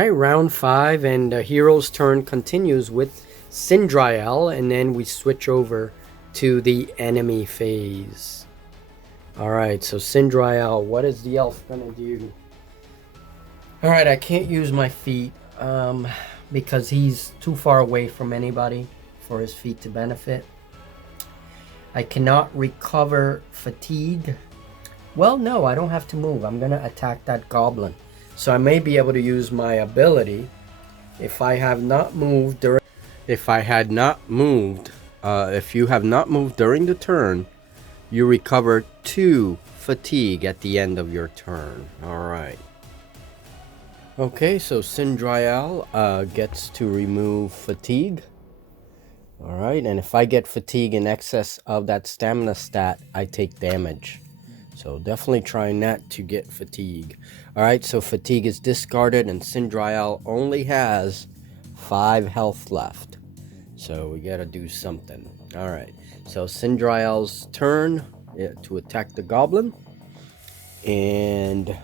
Alright, round 5, and the hero's turn continues with Sindriel, and then we switch over to the enemy phase. Alright, so Sindriel, what is the elf gonna do? Alright, I can't use my feet because he's too far away from anybody for his feet to benefit. I cannot recover fatigue. Well, no, I don't have to move. I'm gonna attack that goblin. So I may be able to use my ability if I have not moved during. If you have not moved during the turn, you recover 2 fatigue at the end of your turn. All right. Okay, so Sindriel gets to remove fatigue. All right, and if I get fatigue in excess of that stamina stat, I take damage. So definitely trying that to get fatigue. Alright, so fatigue is discarded and Sindriel only has 5 health left. So we gotta do something. Alright, so Sindriel's turn to attack the goblin. And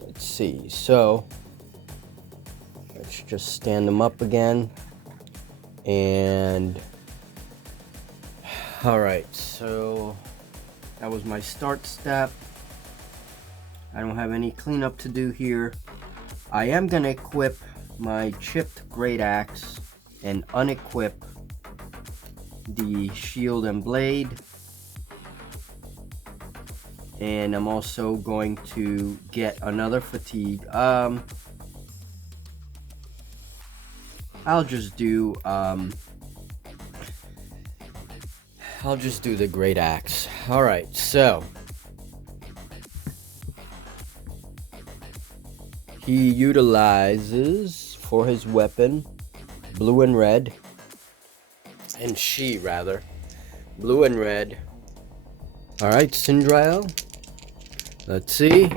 let's see, so let's just stand him up again. And alright, so that was my start step. I don't have any cleanup to do here. I am going to equip my chipped great axe and unequip the shield and blade. And I'm also going to get another fatigue. I'll just do the great axe. Alright, so he utilizes for his weapon blue and red, and blue and red. Alright, Sindriel, let's see,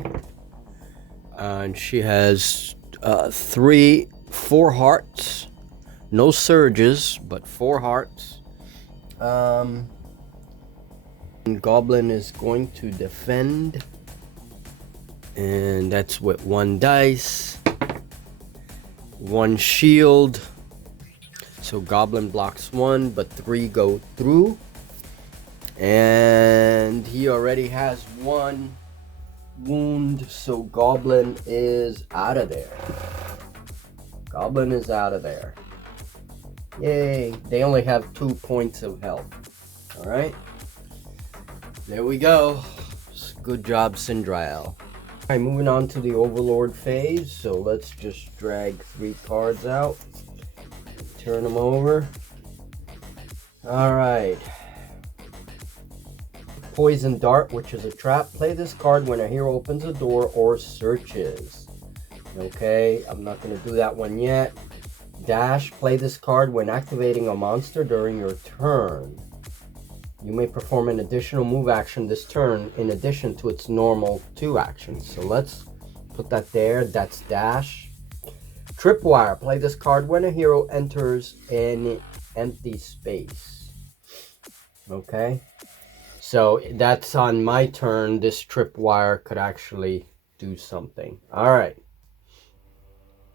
and she has 4 hearts, no surges, but 4 hearts. And Goblin is going to defend, and that's with 1 dice, 1 shield. So Goblin blocks 1, but 3 go through, and he already has 1 wound, so Goblin is out of there. Yay, they only have 2 points of health. Alright, there we go. Good job, Sindriel. Alright, moving on to the Overlord phase. So let's just drag 3 cards out, turn them over. Alright. Poison Dart, which is a trap. Play this card when a hero opens a door or searches. Okay, I'm not going to do that one yet. Dash, play this card when activating a monster during your turn. You may perform an additional move action this turn in addition to its normal 2 actions. So let's put that there. That's dash. Tripwire, play this card when a hero enters an empty space. Okay, so that's on my turn. This tripwire could actually do something. Alright.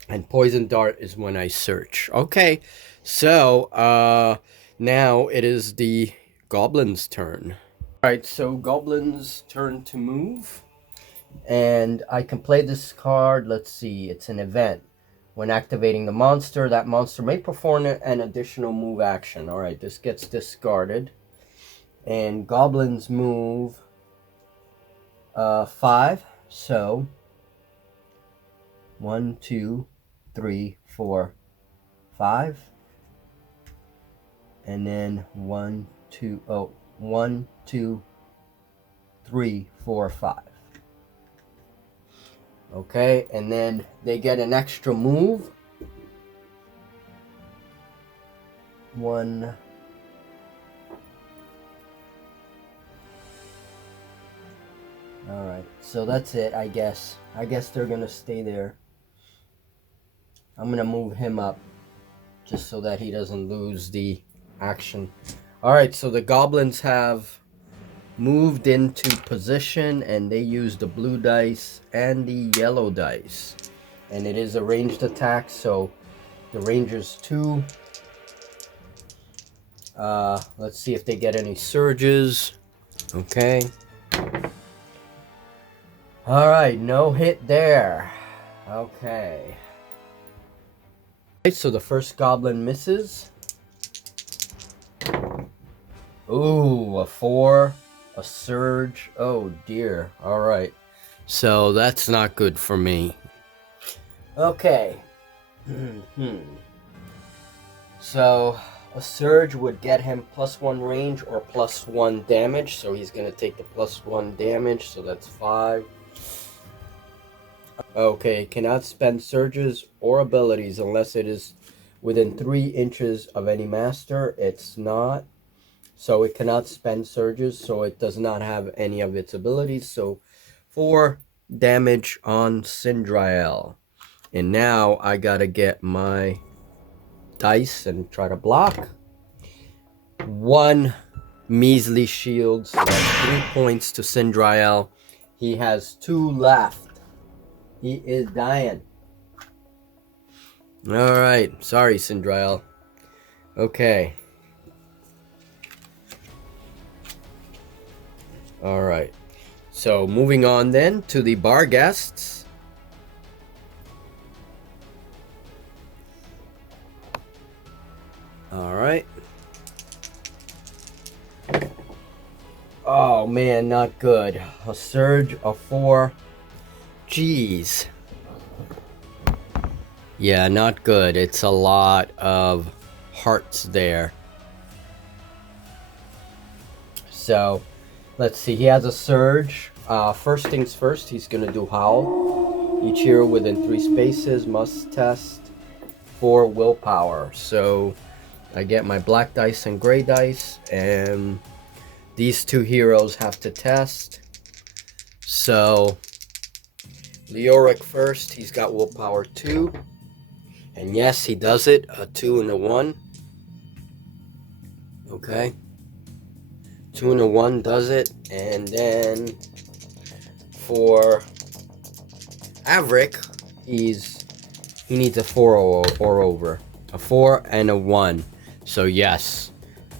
And Poison Dart is when I search. Okay, so now it is the Goblin's turn. Alright, so Goblin's turn to move. And I can play this card. Let's see, it's an event. When activating the monster, that monster may perform an additional move action. Alright, this gets discarded. And Goblins move 5. So 1, 2, 3, 4, 5. And then 1, 2, 3, 4, 5. Okay, and then they get an extra move. 1. Alright, so that's it, I guess. I guess they're gonna stay there. I'm gonna move him up just so that he doesn't lose the action. Alright, so the Goblins have moved into position and they use the blue dice and the yellow dice. and it is a ranged attack, so the ranger's 2. Let's see if they get any surges. Okay. Alright, no hit there. Okay. So the first goblin misses. Ooh, a 4, a surge. Oh dear. Alright. So that's not good for me. Okay. So a surge would get him +1 range or +1 damage. So he's going to take the +1 damage. So that's 5. Okay, cannot spend surges or abilities unless it is within 3 inches of any master. It's not. So it cannot spend surges, so it does not have any of its abilities. So 4 damage on Sindrael. And now I gotta get my dice and try to block. 1 measly shield, so that's 3 points to Sindrael. He has 2 left. He is dying. Alright, sorry Sindrael. Okay. Alright. So moving on then to the bar guests. Alright. Oh man, not good. A surge, a 4. Jeez. Yeah, not good. It's a lot of hearts there. So, let's see. He has a surge. First things first, he's going to do Howl. Each hero within 3 spaces must test 4 willpower. So, I get my black dice and gray dice. And these 2 heroes have to test. So, Leoric first, he's got willpower 2. And yes, he does it. A 2 and a 1. Okay. 2 and a 1 does it. And then for Avric, he needs a 4 or over. A 4 and a 1. So yes,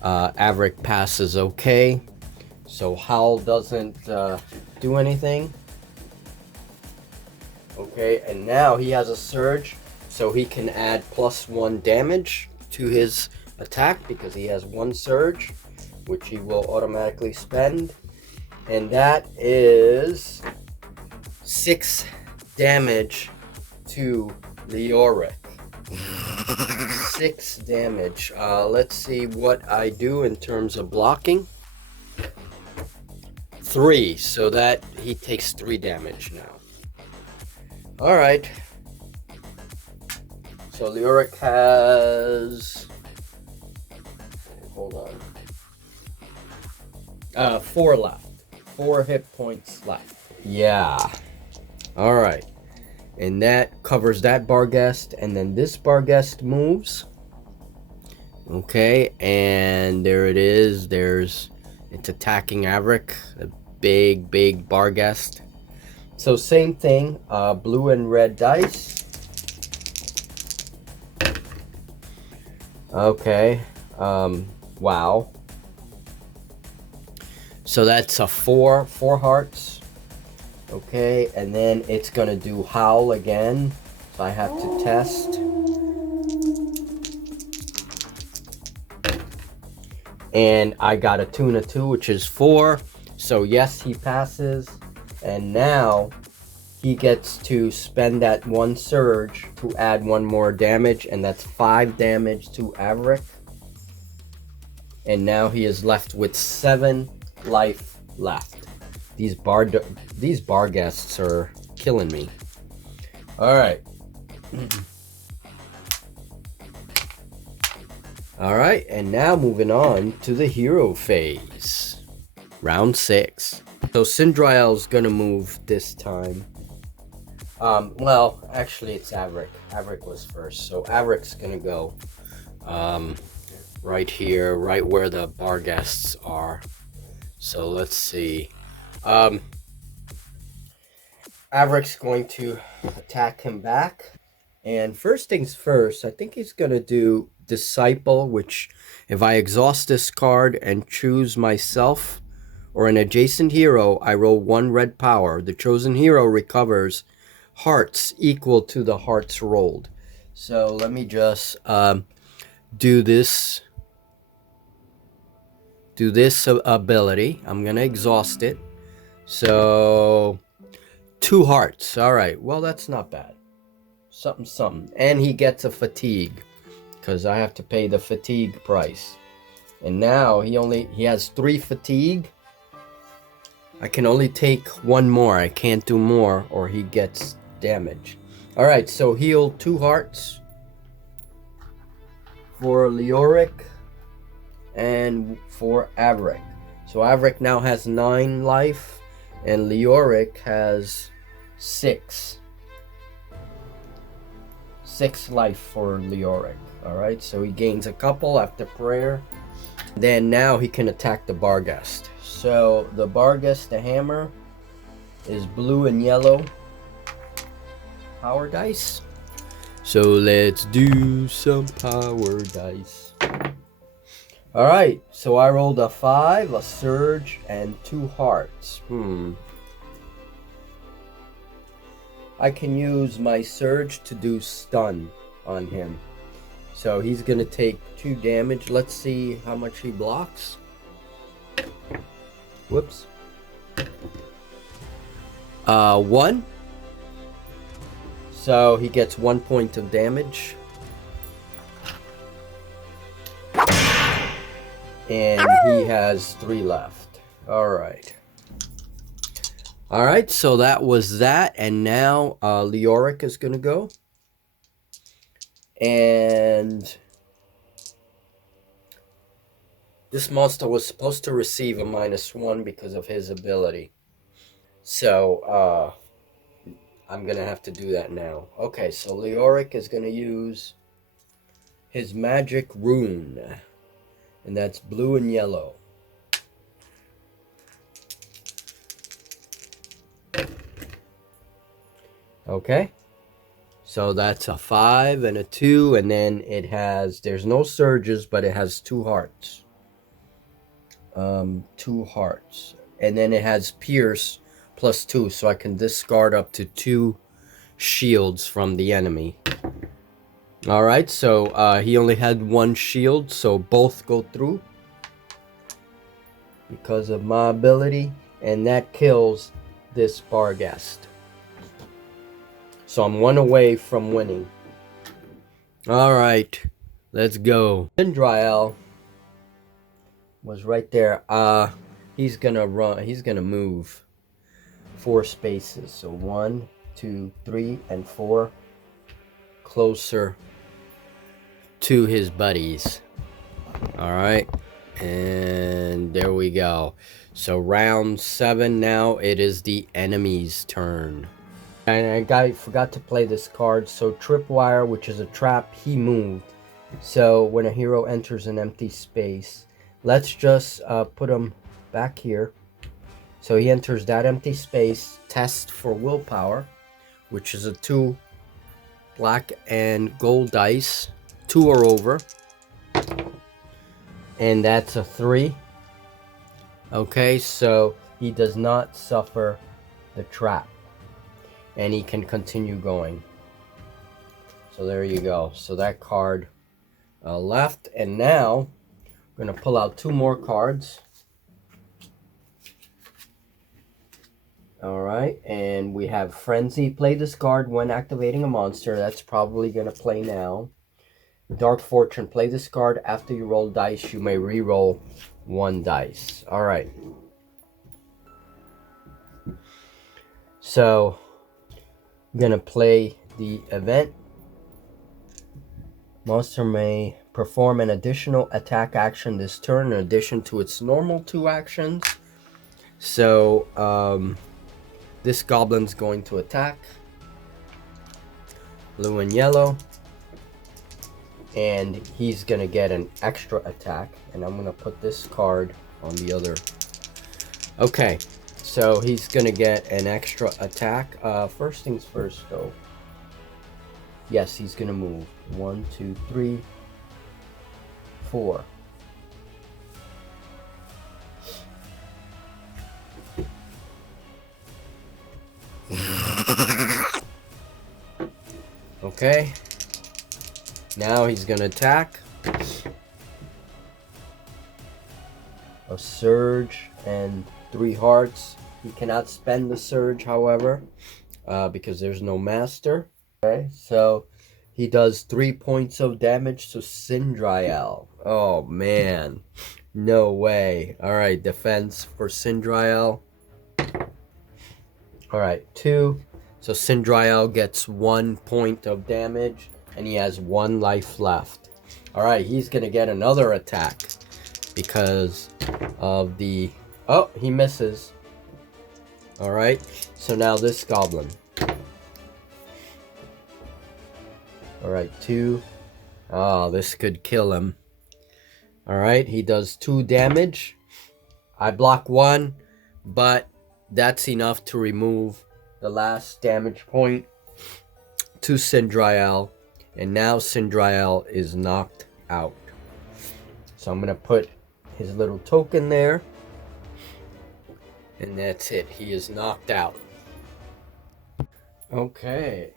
Avric passes okay. So Howl doesn't do anything. Okay, and now he has a surge, so he can add +1 damage to his attack because he has 1 surge, which he will automatically spend. And that is 6 damage to Leoric. 6 damage. Let's see what I do in terms of blocking. 3, so that he takes 3 damage now. Alright. So Leoric has... Hold on. 4 left. 4 hit points left. Yeah. Alright. And that covers that bar guest. And then this bar guest moves. Okay. And there it is. It's attacking Avric. A big bar guest. So same thing, blue and red dice. Okay, wow. So that's a 4 hearts. Okay, and then it's gonna do Howl again. So I have to test. And I got a 2 and a 2, which is 4. So yes, he passes. And now he gets to spend that 1 surge to add 1 more damage, and that's 5 damage to Avric. And now he is left with 7 life left. These bar guests are killing me. All right. All right, and now moving on to the hero phase. Round 6. So Sindrael's gonna move this time. Well, actually it's Avric. Avric was first. So Avric's gonna go right here, right where the bar guests are. So let's see. Averick's going to attack him back. And first things first, I think he's going to do Disciple, which if I exhaust this card and choose myself or an adjacent hero, I roll 1 red power. The chosen hero recovers hearts equal to the hearts rolled. So let me just do this ability. I'm going to exhaust it. So 2 hearts. All right. Well, that's not bad. Something. And he gets a fatigue because I have to pay the fatigue price. And now he has 3 fatigue. I can only take 1 more. I can't do more or he gets damage. All right, so heal 2 hearts for Leoric and for Averick. So Averick now has 9 life and Leoric has 6. 6 life for Leoric. Alright, so he gains a couple after prayer. Then now he can attack the Barghest. So the Barghest, the hammer, is blue and yellow power dice. So let's do some power dice. Alright, so I rolled a 5, a surge, and 2 hearts. I can use my surge to do stun on him. So he's going to take 2 damage. Let's see how much he blocks. Whoops. 1. So he gets 1 point of damage. And he has 3 left. Alright. Alright, so that was that. And now Leoric is going to go. And this monster was supposed to receive a -1 because of his ability. So I'm going to have to do that now. Okay, so Leoric is going to use his magic rune. And that's blue and yellow. Okay. So that's a 5 and a 2. And then it has, there's no surges, but it has 2 hearts. 2 hearts. And then it has pierce +2. So I can discard up to 2 shields from the enemy. Alright, so he only had 1 shield, so both go through because of my ability, and that kills this Barghest. So I'm 1 away from winning. Alright, let's go. Indriel was right there. He's gonna run, he's gonna move 4 spaces. So 1, 2, 3, and 4 closer to his buddies. Alright, and there we go. So round 7 now, it is the enemy's turn. And I forgot to play this card. So Tripwire, which is a trap, he moved. So when a hero enters an empty space, let's just put him back here. So he enters that empty space, test for willpower, which is a 2 black and gold dice. 2 or over. And that's a 3. Okay, so he does not suffer the trap. And he can continue going. So there you go. So that card left. And now I'm going to pull out 2 more cards. Alright, and we have Frenzy. Play this card when activating a monster. That's probably going to play now. Dark Fortune. Play this card after you roll dice. You may re-roll 1 dice. Alright. So, I'm going to play the event. Monster may perform an additional attack action this turn in addition to its normal 2 actions. So, this Goblin's going to attack. Blue and yellow. And he's going to get an extra attack. And I'm going to put this card on the other. Okay. So he's gonna get an extra attack. First things first, though. Yes, he's gonna move. 1, 2, 3, 4. Okay. Now he's gonna attack. A surge and 3 hearts. He cannot spend the surge, however, because there's no master. Okay, so he does 3 points of damage to Sindriel. Oh man, no way. All right, defense for Sindriel. All right, 2. So Sindriel gets 1 point of damage, and he has 1 life left. All right, he's gonna get another attack because of the... Oh, he misses. All right, so now this goblin. All right, 2. Oh, this could kill him. All right, he does 2 damage. I block 1, but that's enough to remove the last damage point to Sindriel. And now Sindriel is knocked out. So I'm going to put his little token there. And that's it. He is knocked out. Okay.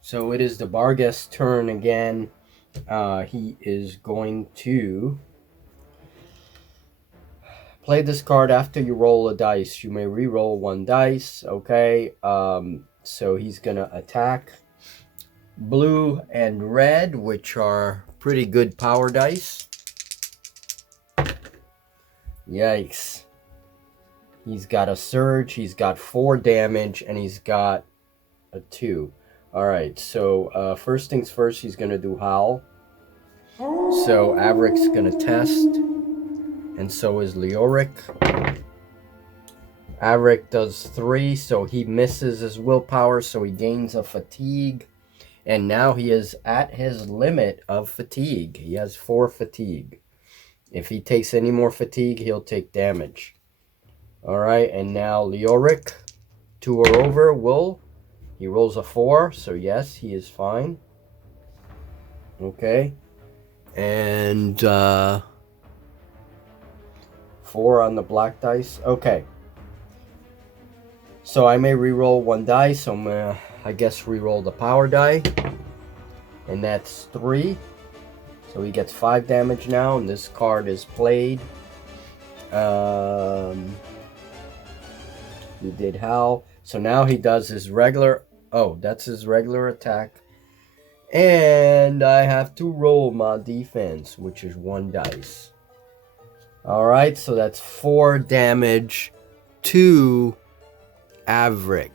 So it is the Vargas turn again. He is going to play this card after you roll a dice. You may re-roll 1 dice. Okay. So he's going to attack blue and red, which are pretty good power dice. Yikes. He's got a surge, he's got 4 damage, and he's got a 2. Alright, so first things first, he's going to do Howl. So Avric's going to test, and so is Leoric. Avric does 3, so he misses his willpower, so he gains a fatigue. And now he is at his limit of fatigue. He has 4 fatigue. If he takes any more fatigue, he'll take damage. Alright, and now Leoric, 2 or over, he rolls a 4, so yes, he is fine. Okay. And 4 on the black dice. Okay. So I may re-roll 1 dice, so I'm gonna, I guess, re-roll the power die. And that's 3. So he gets 5 damage now, and this card is played. He did Howl. So now he does his regular... Oh, that's his regular attack. And I have to roll my defense, which is 1 dice. Alright, so that's 4 damage to Avric,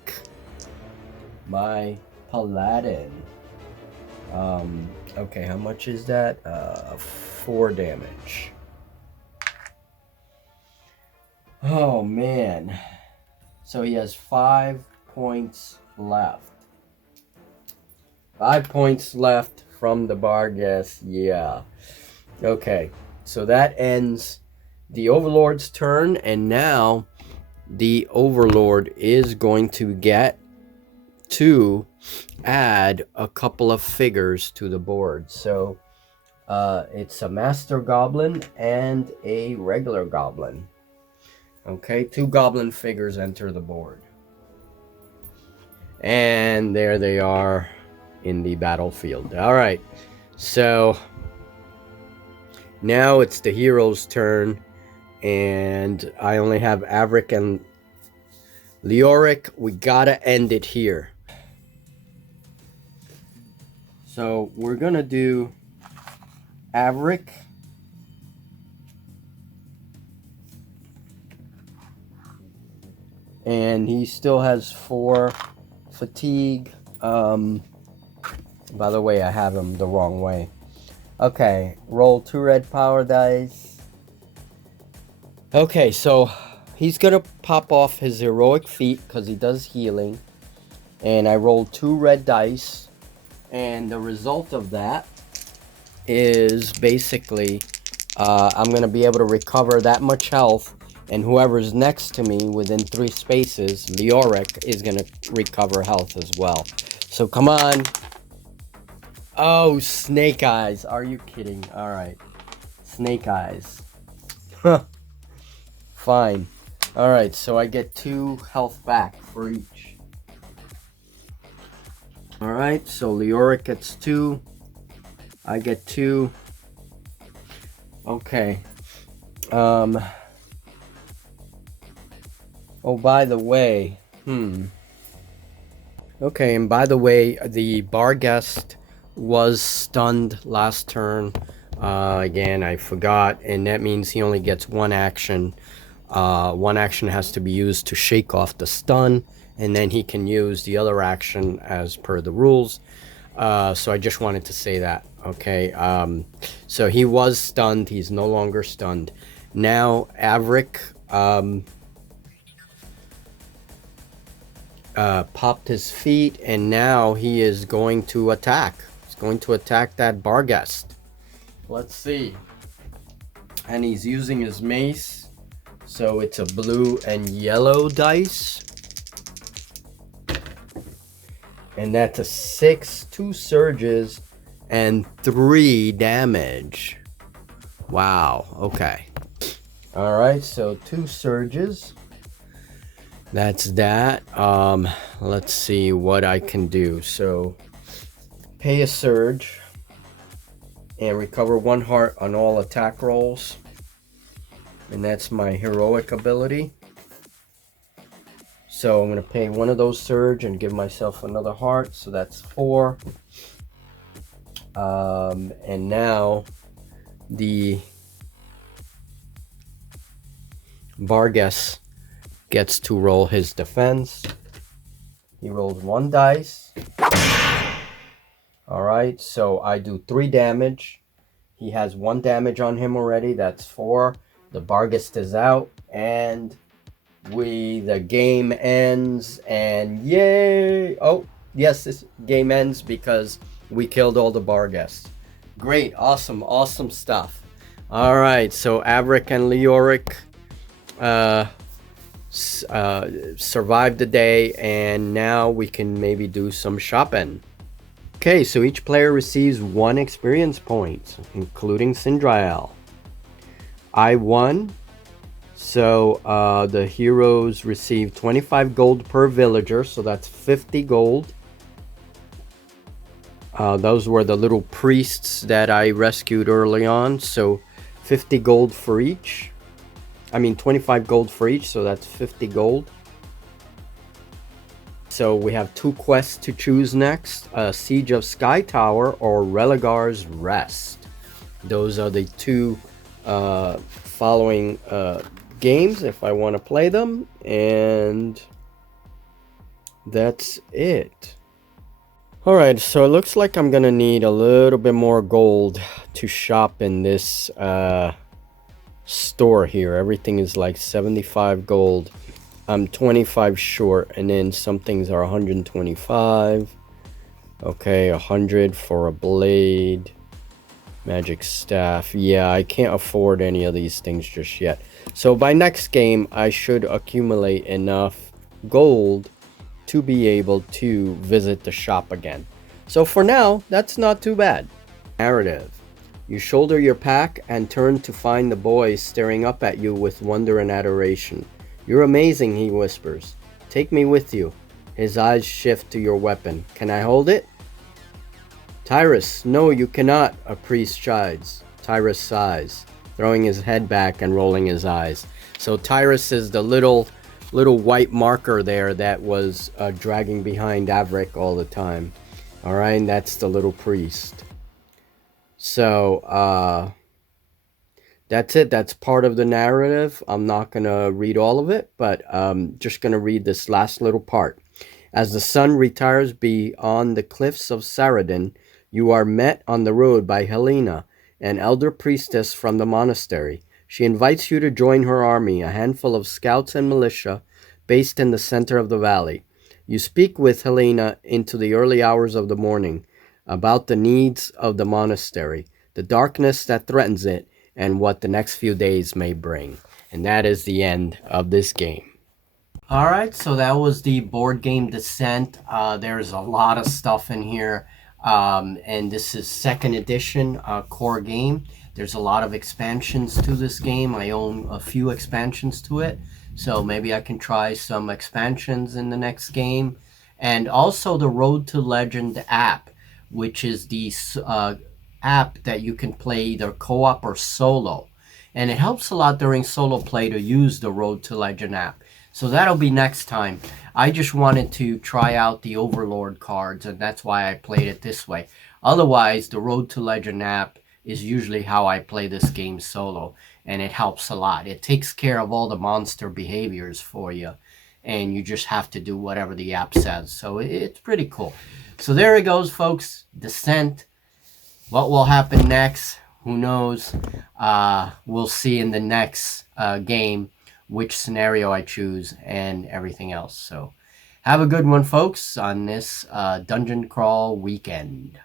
my paladin. Okay, how much is that? 4 damage. Oh, man. So he has 5 points left. 5 points left from the Vargas. Yeah. Okay, so that ends the Overlord's turn, and now the Overlord is going to get to add a couple of figures to the board. So it's a Master Goblin and a regular Goblin. Okay, 2 Goblin figures enter the board. And there they are in the battlefield. Alright, so now it's the hero's turn. And I only have Avric and Leoric. We gotta end it here. So we're gonna do Avric. And he still has 4 fatigue. By the way, I have him the wrong way. Okay, roll 2 red power dice. Okay, so he's gonna pop off his heroic feat because he does healing. And I rolled 2 red dice. And the result of that is basically I'm going to be able to recover that much health, and whoever's next to me within 3 spaces, Leoric, is going to recover health as well. So come on. Oh, Snake Eyes. Are you kidding? All right. Snake Eyes. Fine. All right, so I get 2 health back for each. All right, so Leoric gets 2. I get 2. Okay. Oh, by the way, Okay, and by the way, the Vargas was stunned last turn. Again, I forgot, and that means he only gets 1 action. 1 action has to be used to shake off the stun, and then he can use the other action as per the rules. So I just wanted to say that. Okay, so he was stunned. He's no longer stunned. Now, Averick popped his feet, and now he is going to attack. He's going to attack that Vargas. Let's see. And he's using his mace. So it's a blue and yellow dice. And that's a 6, 2 surges, and 3 damage. Wow, okay. Alright, so 2 surges. That's that. Let's see what I can do. So, pay a surge and recover 1 heart on all attack rolls. And that's my heroic ability. So I'm going to pay 1 of those surge and give myself another heart. So that's 4. And now the Vargas gets to roll his defense. He rolls 1 dice. Alright, so I do 3 damage. He has 1 damage on him already. That's 4. The Vargas is out, and the game ends, and yay! Oh, yes, this game ends because we killed all the Vargas. Great, awesome, awesome stuff. Alright, so Averick and Leoric survived the day, and now we can maybe do some shopping. Okay, so each player receives 1 experience point, including Sindrael. I won. So the heroes receive 25 gold per villager, so that's 50 gold. Those were the little priests that I rescued early on, so 50 gold for each. I mean 25 gold for each, so that's 50 gold. So we have 2 quests to choose next, Siege of Sky Tower or Religar's Rest. Those are the 2 following games if I want to play them, and that's it. Alright, so it looks like I'm gonna need a little bit more gold to shop in this store here. Everything is like 75 gold. I'm 25 short, and then some things are 125. Okay, 100 for a blade. Magic staff. Yeah, I can't afford any of these things just yet. So by next game, I should accumulate enough gold to be able to visit the shop again. So for now, that's not too bad. Narrative. You shoulder your pack and turn to find the boy staring up at you with wonder and adoration. You're amazing, he whispers. Take me with you. His eyes shift to your weapon. Can I hold it? Tyrus, no, you cannot, a priest chides. Tyrus sighs, throwing his head back and rolling his eyes. So Tyrus is the little white marker there that was dragging behind Averick all the time. Alright, and that's the little priest. So, that's it. That's part of the narrative. I'm not going to read all of it, but just going to read this last little part. As the sun retires beyond the cliffs of Saradin, you are met on the road by Helena, an elder priestess from the monastery. She invites you to join her army, a handful of scouts and militia based in the center of the valley. You speak with Helena into the early hours of the morning about the needs of the monastery, the darkness that threatens it, and what the next few days may bring. And that is the end of this game. All right, so that was the board game Descent. There's a lot of stuff in here, and this is second edition core game. There's a lot of expansions to this game. I own a few expansions to it, so maybe I can try some expansions in the next game. And also the Road to Legend app, which is the app that you can play either co-op or solo. And it helps a lot during solo play to use the Road to Legend app. So that'll be next time. I just wanted to try out the Overlord cards, and that's why I played it this way. Otherwise, the Road to Legend app is usually how I play this game solo, and it helps a lot. It takes care of all the monster behaviors for you, and you just have to do whatever the app says. So it's pretty cool. So there it goes, folks. Descent. What will happen next? Who knows? We'll see in the next game which scenario I choose and everything else. So have a good one, folks, on this dungeon crawl weekend.